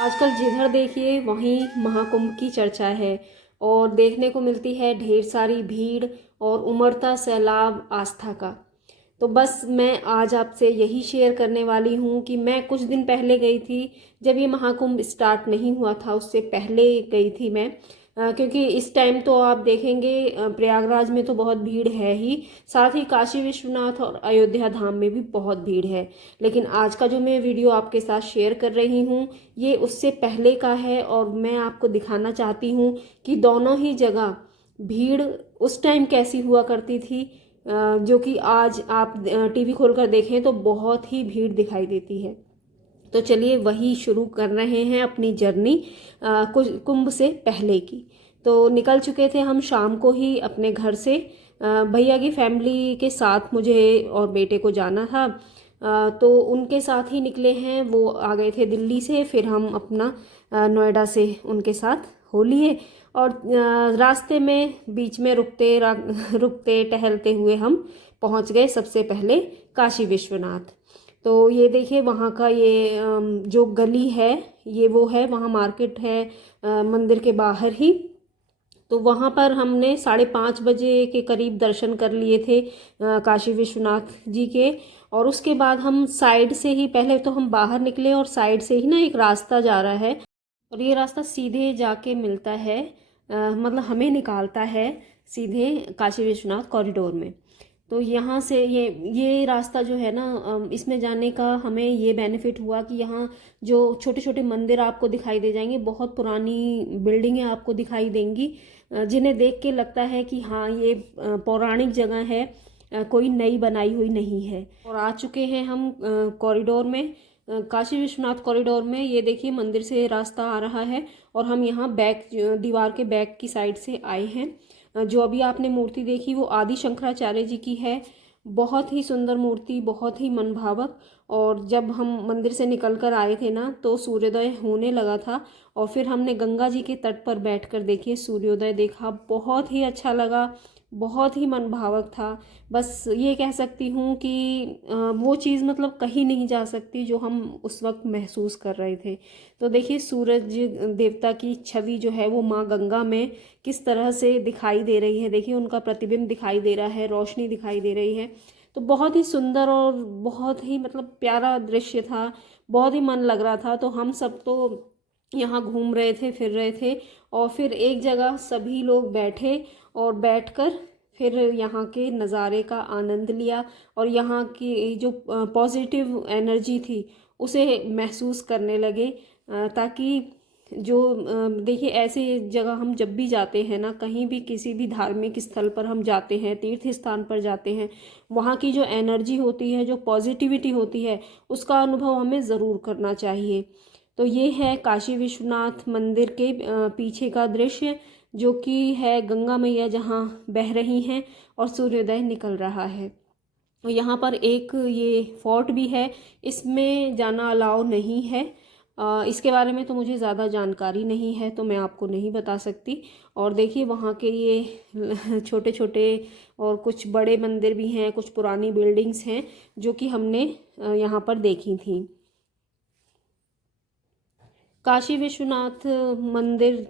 आजकल जिधर देखिए वहीं महाकुंभ की चर्चा है और देखने को मिलती है ढेर सारी भीड़ और उमड़ता सैलाब आस्था का। तो बस मैं आज आपसे यही शेयर करने वाली हूँ कि मैं कुछ दिन पहले गई थी। जब ये महाकुंभ स्टार्ट नहीं हुआ था उससे पहले गई थी मैं। क्योंकि इस टाइम तो आप देखेंगे प्रयागराज में तो बहुत भीड़ है ही, साथ ही काशी विश्वनाथ और अयोध्या धाम में भी बहुत भीड़ है। लेकिन आज का जो मैं वीडियो आपके साथ शेयर कर रही हूँ ये उससे पहले का है और मैं आपको दिखाना चाहती हूँ कि दोनों ही जगह भीड़ उस टाइम कैसी हुआ करती थी। जो कि आज आप टीवी खोलकर देखें तो बहुत ही भीड़ दिखाई देती है। तो चलिए वही शुरू कर रहे हैं अपनी जर्नी कुछ कुंभ से पहले की। तो निकल चुके थे हम शाम को ही अपने घर से। भैया की फैमिली के साथ मुझे और बेटे को जाना था। तो उनके साथ ही निकले हैं, वो आ गए थे दिल्ली से, फिर हम अपना नोएडा से उनके साथ हो लिए। और रास्ते में बीच में रुकते टहलते हुए हम पहुंच गए सबसे पहले काशी विश्वनाथ। तो ये देखिए वहाँ का ये जो गली है ये वो है, वहाँ मार्केट है मंदिर के बाहर ही। तो वहाँ पर हमने 5:30 बजे के करीब दर्शन कर लिए थे काशी विश्वनाथ जी के। और उसके बाद हम साइड से ही, पहले तो हम बाहर निकले और साइड से ही ना एक रास्ता जा रहा है और ये रास्ता सीधे जाके मिलता है, मतलब हमें निकालता है सीधे काशी विश्वनाथ कॉरिडोर में। तो यहाँ से ये रास्ता जो है ना, इसमें जाने का हमें ये बेनिफिट हुआ कि यहाँ जो छोटे छोटे मंदिर आपको दिखाई दे जाएंगे, बहुत पुरानी बिल्डिंगें आपको दिखाई देंगी, जिन्हें देख के लगता है कि हाँ ये पौराणिक जगह है, कोई नई बनाई हुई नहीं है। और आ चुके हैं हम कॉरिडोर में, काशी विश्वनाथ कॉरिडोर में। ये देखिए मंदिर से रास्ता आ रहा है और हम यहाँ बैक दीवार के बैक की साइड से आए हैं। जो अभी आपने मूर्ति देखी वो आदि शंकराचार्य जी की है। बहुत ही सुंदर मूर्ति, बहुत ही मनभावक। और जब हम मंदिर से निकल कर आए थे ना तो सूर्योदय होने लगा था और फिर हमने गंगा जी के तट पर बैठकर देखिए सूर्योदय देखा, बहुत ही अच्छा लगा, बहुत ही मनभावक था। बस ये कह सकती हूँ कि वो चीज़ मतलब कहीं नहीं जा सकती जो हम उस वक्त महसूस कर रहे थे। तो देखिए सूरज देवता की छवि जो है वो माँ गंगा में किस तरह से दिखाई दे रही है, देखिए उनका प्रतिबिंब दिखाई दे रहा है, रोशनी दिखाई दे रही है। तो बहुत ही सुंदर और बहुत ही मतलब प्यारा दृश्य था, बहुत ही मन लग रहा था। तो हम सब तो यहाँ घूम रहे थे, फिर रहे थे और फिर एक जगह सभी लोग बैठे और बैठकर फिर यहाँ के नज़ारे का आनंद लिया और यहाँ की जो पॉजिटिव एनर्जी थी उसे महसूस करने लगे। ताकि जो देखिए ऐसे जगह हम जब भी जाते हैं ना, कहीं भी किसी भी धार्मिक स्थल पर हम जाते हैं, तीर्थ स्थान पर जाते हैं, वहाँ की जो एनर्जी होती है, जो पॉजिटिविटी होती है, उसका अनुभव हमें ज़रूर करना चाहिए। तो ये है काशी विश्वनाथ मंदिर के पीछे का दृश्य, जो कि है गंगा मैया जहाँ बह रही हैं और सूर्योदय निकल रहा है। और यहाँ पर एक ये फोर्ट भी है, इसमें जाना अलाउ नहीं है। इसके बारे में तो मुझे ज़्यादा जानकारी नहीं है तो मैं आपको नहीं बता सकती। और देखिए वहाँ के ये छोटे छोटे और कुछ बड़े मंदिर भी हैं, कुछ पुरानी बिल्डिंग्स हैं जो कि हमने यहाँ पर देखी थी। काशी विश्वनाथ मंदिर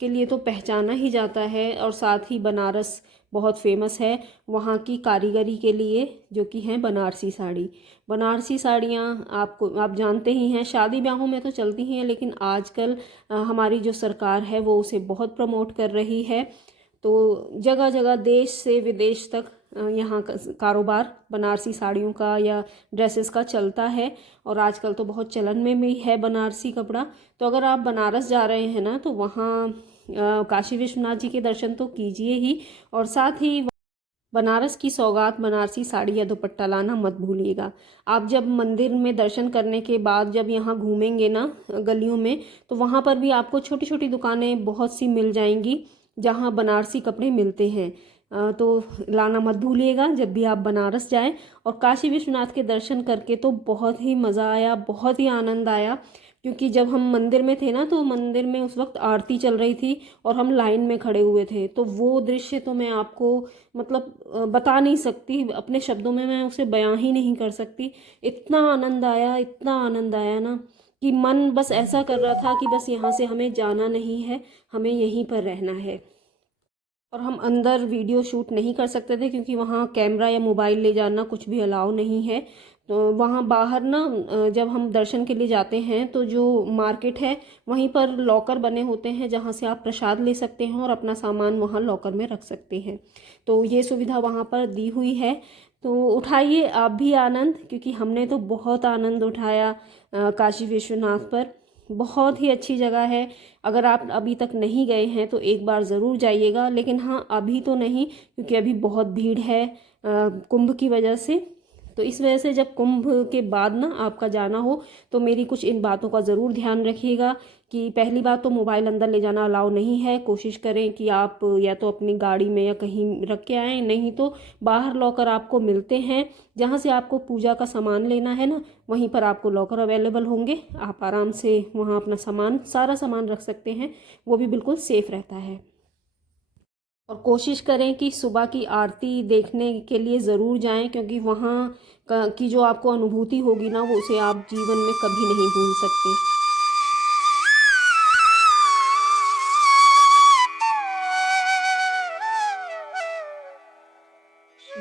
के लिए तो पहचाना ही जाता है और साथ ही बनारस बहुत फेमस है वहाँ की कारीगरी के लिए, जो कि हैं बनारसी साड़ी। बनारसी साड़ियाँ आप जानते ही हैं, शादी ब्याहों में तो चलती ही हैं, लेकिन आजकल हमारी जो सरकार है वो उसे बहुत प्रमोट कर रही है। तो जगह जगह देश से विदेश तक यहाँ का कारोबार बनारसी साड़ियों का या ड्रेसेस का चलता है और आजकल तो बहुत चलन में भी है बनारसी कपड़ा। तो अगर आप बनारस जा रहे हैं ना तो वहाँ काशी विश्वनाथ जी के दर्शन तो कीजिए ही, और साथ ही बनारस की सौगात बनारसी साड़ी या दुपट्टा लाना मत भूलिएगा। आप जब मंदिर में दर्शन करने के बाद जब यहाँ घूमेंगे ना गलियों में, तो वहाँ पर भी आपको छोटी छोटी दुकानें बहुत सी मिल जाएंगी जहाँ बनारसी कपड़े मिलते हैं। तो लाना मत भूलिएगा जब भी आप बनारस जाएं। और काशी विश्वनाथ के दर्शन करके तो बहुत ही मज़ा आया, बहुत ही आनंद आया। क्योंकि जब हम मंदिर में थे ना तो मंदिर में उस वक्त आरती चल रही थी और हम लाइन में खड़े हुए थे, तो वो दृश्य तो मैं आपको मतलब बता नहीं सकती, अपने शब्दों में मैं उसे बयां ही नहीं कर सकती। इतना आनंद आया, इतना आनंद आया ना कि मन बस ऐसा कर रहा था कि बस यहाँ से हमें जाना नहीं है, हमें यहीं पर रहना है। और हम अंदर वीडियो शूट नहीं कर सकते थे क्योंकि वहाँ कैमरा या मोबाइल ले जाना कुछ भी अलाउ नहीं है। तो वहाँ बाहर ना जब हम दर्शन के लिए जाते हैं तो जो मार्केट है वहीं पर लॉकर बने होते हैं जहाँ से आप प्रसाद ले सकते हैं और अपना सामान वहाँ लॉकर में रख सकते हैं। तो ये सुविधा वहाँ पर दी हुई है। तो उठाइए आप भी आनंद, क्योंकि हमने तो बहुत आनंद उठाया काशी विश्वनाथ पर। बहुत ही अच्छी जगह है। अगर आप अभी तक नहीं गए हैं तो एक बार ज़रूर जाइएगा, लेकिन हाँ अभी तो नहीं, क्योंकि अभी बहुत भीड़ है कुंभ की वजह से। तो इस वजह से जब कुंभ के बाद ना आपका जाना हो तो मेरी कुछ इन बातों का ज़रूर ध्यान रखिएगा कि पहली बात तो मोबाइल अंदर ले जाना अलाउ नहीं है। कोशिश करें कि आप या तो अपनी गाड़ी में या कहीं रख के आएँ, नहीं तो बाहर लॉकर आपको मिलते हैं। जहाँ से आपको पूजा का सामान लेना है ना, वहीं पर आपको लॉकर अवेलेबल होंगे। आप आराम से वहाँ अपना सामान, सारा सामान रख सकते हैं। वो भी बिल्कुल सेफ़ रहता है। और कोशिश करें कि सुबह की आरती देखने के लिए ज़रूर जाएं, क्योंकि वहाँ की जो आपको अनुभूति होगी ना, वो उसे आप जीवन में कभी नहीं भूल सकते।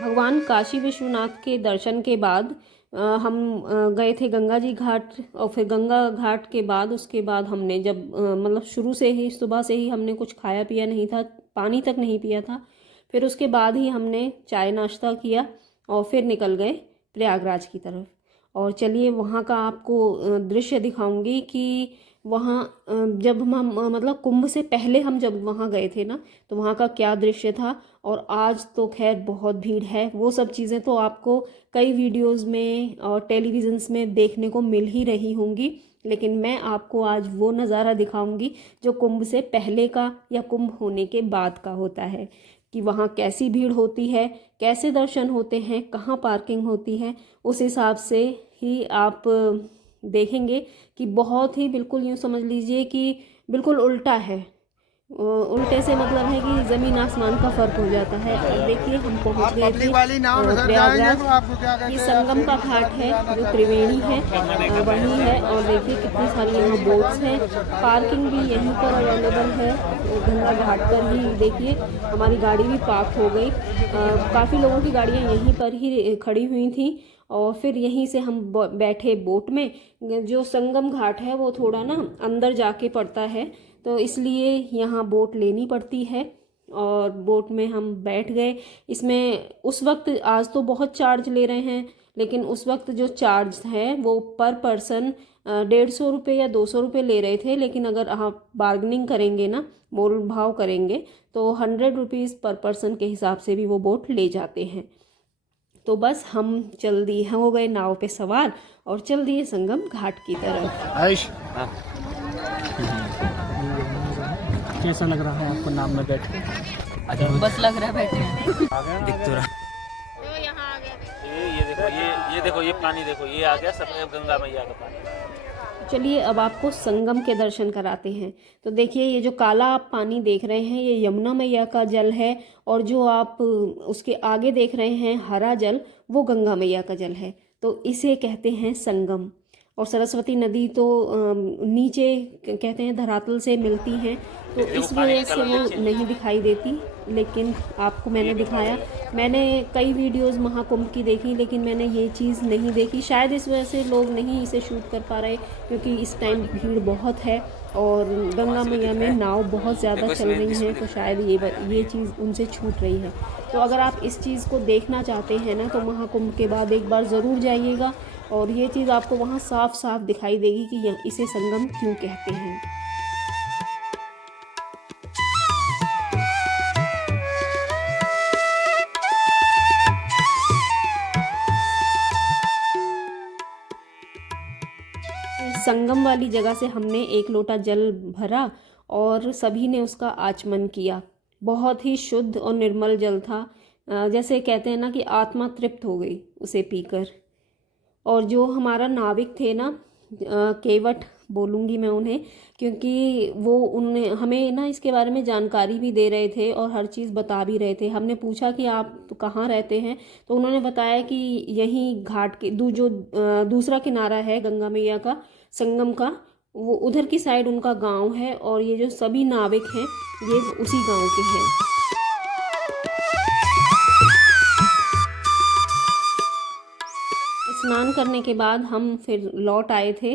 भगवान काशी विश्वनाथ के दर्शन के बाद हम गए थे गंगा जी घाट, और फिर गंगा घाट के बाद उसके बाद हमने जब मतलब शुरू से ही सुबह से ही हमने कुछ खाया पिया नहीं था, पानी तक नहीं पिया था। फिर उसके बाद ही हमने चाय नाश्ता किया और फिर निकल गए प्रयागराज की तरफ। और चलिए वहाँ का आपको दृश्य दिखाऊंगी कि वहाँ जब हम मतलब कुंभ से पहले हम जब वहाँ गए थे ना, तो वहाँ का क्या दृश्य था। और आज तो खैर बहुत भीड़ है। वो सब चीज़ें तो आपको कई वीडियोस में और टेलीविज़न्स में देखने को मिल ही रही होंगी, लेकिन मैं आपको आज वो नज़ारा दिखाऊंगी जो कुंभ से पहले का या कुंभ होने के बाद का होता है, कि वहाँ कैसी भीड़ होती है, कैसे दर्शन होते हैं, कहाँ पार्किंग होती है। उस हिसाब से ही आप देखेंगे कि बहुत ही बिल्कुल यूँ समझ लीजिए कि बिल्कुल उल्टा है। उल्टे से मतलब है कि ज़मीन आसमान का फ़र्क हो जाता है। अब देखिए हम पहुंच गए थे प्रयागराज। ये संगम का घाट है जो त्रिवेणी है, वही है। और देखिए कितनी सारी यहाँ बोट्स हैं। पार्किंग भी यहीं पर अवेलेबल है, गंगा घाट पर ही। देखिए हमारी गाड़ी भी पार्क हो गई। काफ़ी लोगों की गाड़ियाँ यहीं पर ही खड़ी हुई थी। और फिर यहीं से हम बैठे बोट में। जो संगम घाट है वो थोड़ा ना अंदर जाके पड़ता है, तो इसलिए यहाँ बोट लेनी पड़ती है। और बोट में हम बैठ गए। इसमें उस वक्त, आज तो बहुत चार्ज ले रहे हैं, लेकिन उस वक्त जो चार्ज है वो पर पर्सन 150 रुपये या 200 रुपये ले रहे थे। लेकिन अगर आप बार्गनिंग करेंगे ना, मोल भाव करेंगे, तो 100 रुपीज़ पर पर्सन के हिसाब से भी वो बोट ले जाते हैं। तो बस हम चल दिए, हम हो गए नाव पे सवार और चल दिए संगम घाट की तरफ। कैसा लग रहा है आपको नाव में बैठ के? बस लग रहा है बैठे हैं। दिख तो रहा। तो यहाँ आ गया। ये देखो ये पानी देखो, ये आ गया सब गंगा मैया का पानी। चलिए अब आपको संगम के दर्शन कराते हैं। तो देखिए ये जो काला आप पानी देख रहे हैं ये यमुना मैया का जल है, और जो आप उसके आगे देख रहे हैं हरा जल, वो गंगा मैया का जल है। तो इसे कहते हैं संगम। और सरस्वती नदी तो नीचे कहते हैं धरातल से मिलती हैं, तो इस वजह से वो नहीं दिखाई देती। लेकिन आपको मैंने दिखाया। मैंने कई वीडियोस महाकुंभ की देखी, लेकिन मैंने ये चीज़ नहीं देखी। शायद इस वजह से लोग नहीं इसे शूट कर पा रहे, क्योंकि इस टाइम भीड़ बहुत है और गंगा मैया में नाव बहुत ज़्यादा चल रही हैं, तो शायद ये चीज़ उनसे छूट रही है। तो अगर आप इस चीज़ को देखना चाहते हैं ना, तो महाकुंभ के बाद एक बार ज़रूर जाइएगा, और ये चीज़ आपको वहाँ साफ साफ दिखाई देगी कि इसे संगम क्यों कहते हैं। संगम वाली जगह से हमने 1 लोटा जल भरा और सभी ने उसका आचमन किया। बहुत ही शुद्ध और निर्मल जल था। जैसे कहते हैं ना कि आत्मा तृप्त हो गई उसे पीकर। और जो हमारा नाविक थे ना, केवट बोलूँगी मैं उन्हें, क्योंकि वो उन्हें हमें ना इसके बारे में जानकारी भी दे रहे थे और हर चीज़ बता भी रहे थे। हमने पूछा कि आप तो कहाँ रहते हैं, तो उन्होंने बताया कि यहीं घाट के जो दूसरा किनारा है गंगा मैया का, संगम का, वो उधर की साइड उनका गांव है और ये जो सभी नाविक हैं ये उसी गांव के हैं। स्नान करने के बाद हम फिर लौट आए थे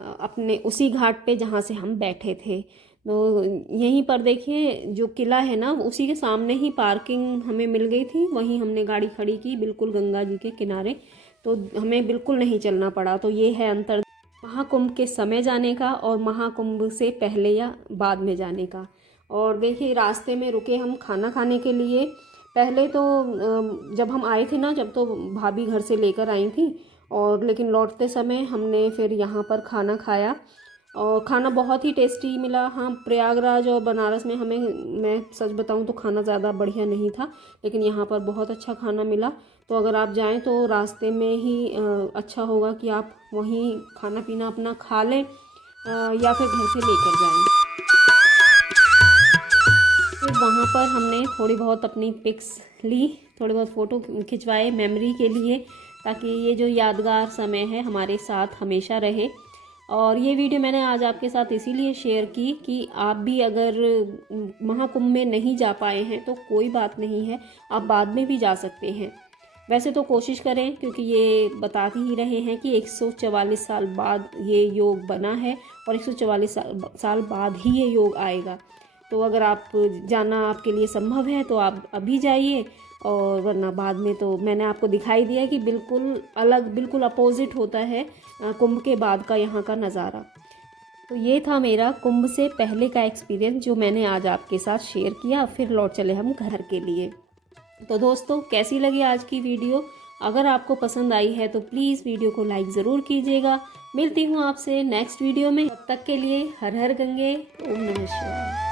अपने उसी घाट पे जहाँ से हम बैठे थे। तो यहीं पर देखिए जो किला है ना, उसी के सामने ही पार्किंग हमें मिल गई थी, वहीं हमने गाड़ी खड़ी की बिल्कुल गंगा जी के किनारे, तो हमें बिल्कुल नहीं चलना पड़ा। तो ये है अंतर महाकुंभ के समय जाने का और महाकुंभ से पहले या बाद में जाने का। और देखिए रास्ते में रुके हम खाना खाने के लिए। पहले तो जब हम आए थे ना, जब तो भाभी घर से लेकर आई थी, और लेकिन लौटते समय हमने फिर यहाँ पर खाना खाया और खाना बहुत ही टेस्टी मिला। हाँ, प्रयागराज और बनारस में हमें, मैं सच बताऊँ तो खाना ज़्यादा बढ़िया नहीं था, लेकिन यहाँ पर बहुत अच्छा खाना मिला। तो अगर आप जाएं तो रास्ते में ही अच्छा होगा कि आप वहीं खाना पीना अपना खा लें या फिर घर से लेकर जाएं। फिर वहाँ पर हमने थोड़ी बहुत अपनी पिक्स ली, थोड़े बहुत फ़ोटो खिंचवाए मेमोरी के लिए, ताकि ये जो यादगार समय है हमारे साथ हमेशा रहे। और ये वीडियो मैंने आज आपके साथ इसीलिए शेयर की कि आप भी अगर महाकुंभ में नहीं जा पाए हैं तो कोई बात नहीं है, आप बाद में भी जा सकते हैं। वैसे तो कोशिश करें, क्योंकि ये बताते ही रहे हैं कि 144 साल बाद ये योग बना है और 144 साल बाद ही ये योग आएगा। तो अगर आप जाना आपके लिए संभव है तो आप अभी जाइए, और वरना बाद में। तो मैंने आपको दिखाई दिया कि बिल्कुल अलग, बिल्कुल अपोजिट होता है कुंभ के बाद का यहाँ का नज़ारा। तो ये था मेरा कुंभ से पहले का एक्सपीरियंस जो मैंने आज आपके साथ शेयर किया। फिर लौट चले हम घर के लिए। तो दोस्तों, कैसी लगी आज की वीडियो? अगर आपको पसंद आई है तो प्लीज़ वीडियो को लाइक ज़रूर कीजिएगा। मिलती हूँ आपसे नेक्स्ट वीडियो में, तब तक के लिए हर हर गंगे, ओम नमः शिवाय।